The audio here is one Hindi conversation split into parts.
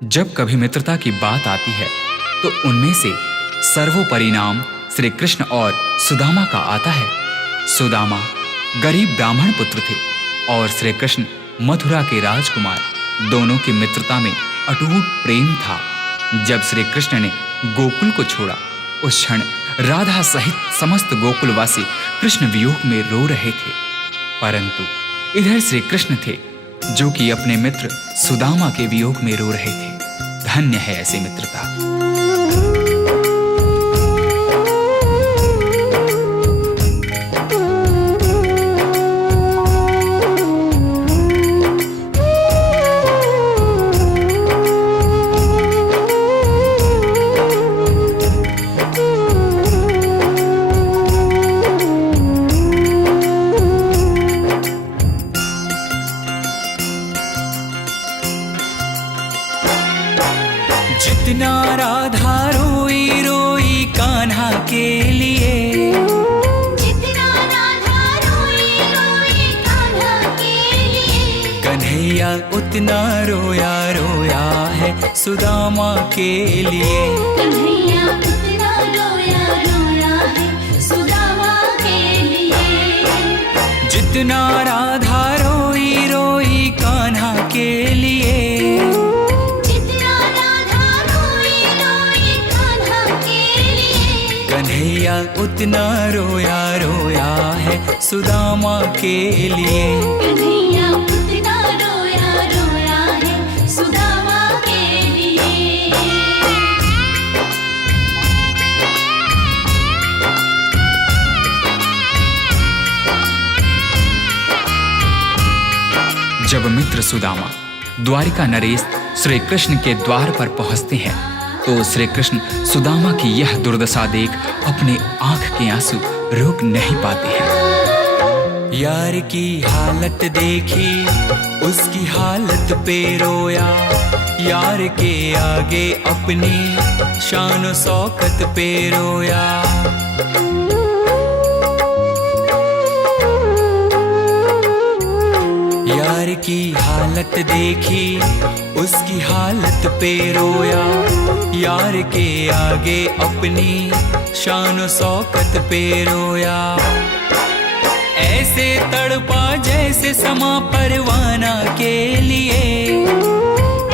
जब कभी मित्रता की बात आती है तो उनमें से सर्वोपरि नाम श्री कृष्ण और सुदामा का आता है। सुदामा गरीब ब्राह्मण पुत्र थे और श्री कृष्ण मथुरा के राजकुमार। दोनों की मित्रता में अटूट प्रेम था। जब श्री कृष्ण ने गोकुल को छोड़ा, उस क्षण राधा सहित समस्त गोकुलवासी कृष्ण वियोग में रो रहे थे। परंतु इधर श्री कृष्ण थे जो कि अपने मित्र सुदामा के वियोग में रो रहे थे। धन्य है ऐसी मित्रता। जितना राधा रोई रोई कान्हा के लिए, जितना राधा रोई रोई कान्हा के लिए, कन्हैया उतना रोया रोया है सुदामा के लिए। कन्हैया उतना रोया रोया है सुदामा के लिए। जितना राधा रोई रोई कान्हा के लिए, कन्हैया उतना रोया रोया है सुदामा के लिए। कन्हैया उतना रोया रोया है सुदामा के लिए। जब मित्र सुदामा द्वारिका नरेश श्री कृष्ण के द्वार पर पहुंचते हैं तो श्री कृष्ण सुदामा की यह दुर्दशा देख अपने आंख के आंसू रोक नहीं पाते हैं। यार की हालत देखी, उसकी हालत पे रोया। यार के आगे अपनी शान शौकत पे रोया। यार की हालत देखी, उसकी हालत पे रोया। यार के आगे अपनी शान शौकत पे रोया। ऐसे तड़पा जैसे समा परवाना के लिए,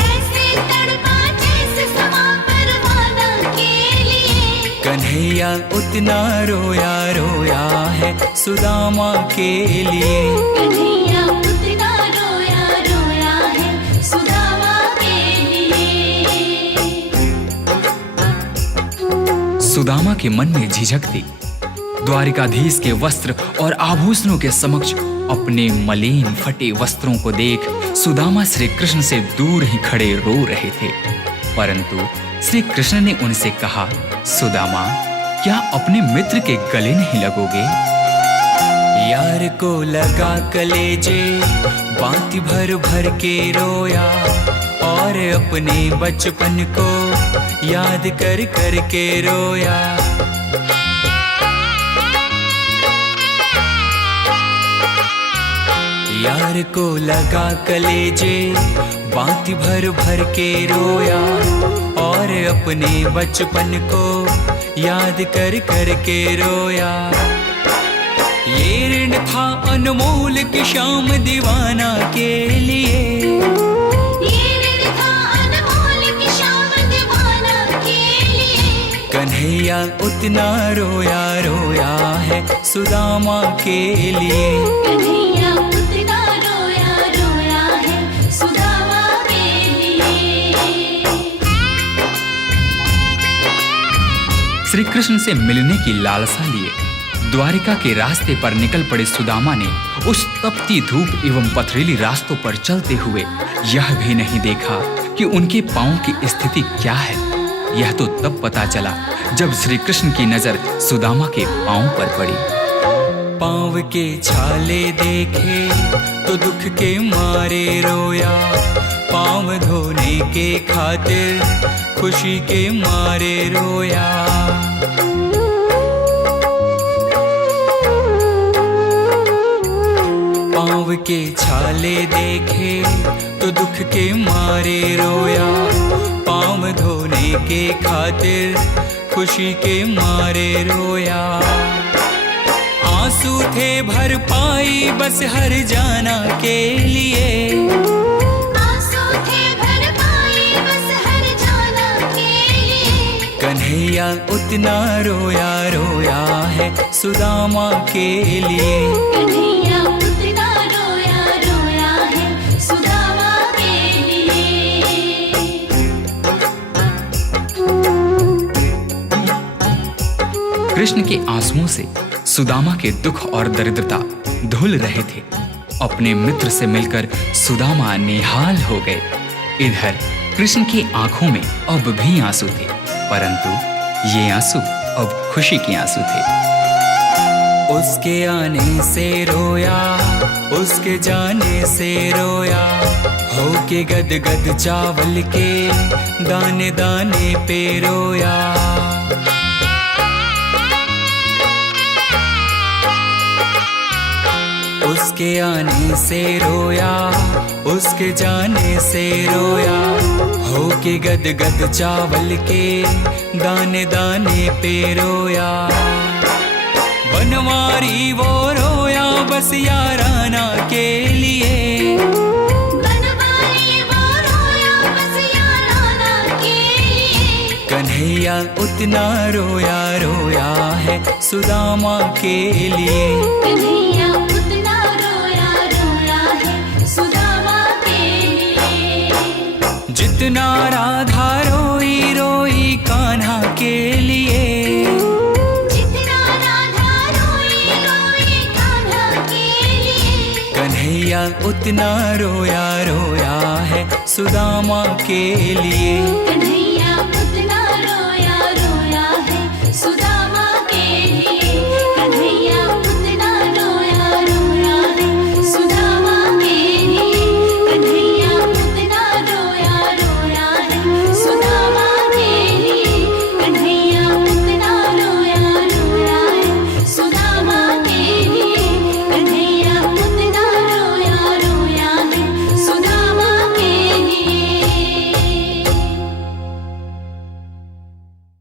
ऐसे तड़पा जैसे समा परवाना के लिए। कन्हैया उतना रोया रोया है सुदामा के लिए। कन्हैया उतना रोया रोया है सुदामा के लिए। सुदामा के मन में झिझक थी। द्वारिकाधीश के वस्त्र और आभूषणों के समक्ष अपने मलिन फटे वस्त्रों को देख सुदामा श्री कृष्ण से दूर ही खड़े रो रहे थे। परंतु श्री कृष्ण ने उनसे कहा, सुदामा, क्या अपने मित्र के गले नहीं लगोगे? यार को लगा कलेजे, बाती भर भर के रोया। और अपने बचपन को याद कर कर के रोया। यार को लगा कलेजे, बाती भर भर के रोया। और अपने बचपन को याद कर कर के रोया। ये ऋण था अनमोल की शाम दीवाना के लिए। ये ऋण था अनमोल की शाम दीवाना के लिए। कन्हैया उतना रोया रोया है सुदामा के लिए। कन्हैया उतना रोया रोया है सुदामा के लिए। श्री कृष्ण से मिलने की लालसा लिए द्वारिका के रास्ते पर निकल पड़े सुदामा ने उस तपती धूप एवं पथरीली रास्तों पर चलते हुए यह भी नहीं देखा कि उनके पांव की स्थिति क्या है। यह तो तब पता चला जब श्री कृष्ण की नजर सुदामा के पांव पर पड़ी। पाँव के छाले देखे तो दुख के मारे रोया। पाँव धोने के खातिर खुशी के मारे रोया। पाँव के छाले देखे तो दुख के मारे रोया। के खातिर खुशी के मारे रोया। आंसू थे भर पाई बस हर जाना के लिए, आंसू थे भर पाई बस हर जाना के लिए। कन्हैया उतना रोया रोया है सुदामा के लिए। कन्हैया उतना रोया रोया है सुदामा के लिए। कृष्ण के आंसुओं से सुदामा के दुख और दरिद्रता धुल रहे थे। अपने मित्र से मिलकर सुदामा निहाल हो गए। इधर कृष्ण की आंखों में अब भी आंसू थे, परंतु ये आंसू अब खुशी के आंसू थे। उसके आने से रोया, उसके जाने से रोया, होके गदगद चावल के दाने दाने पे रोया। उसके आने से रोया, उसके जाने से रोया, होके गदगद चावल के दाने दाने पे रोया। बनवारी वो रोया बस याराना के लिए, बनवारी वो रोया बस याराना के लिए। कन्हैया उतना रोया रोया है सुदामा के लिए। कन्हैया उतना रोया रोया है सुदामा के लिए। जितना राधा रोई रोई कान्हा के लिए, जितना राधा रोई रोई कान्हा के लिए। कन्हैया उतना रोया रोया है सुदामा के लिए।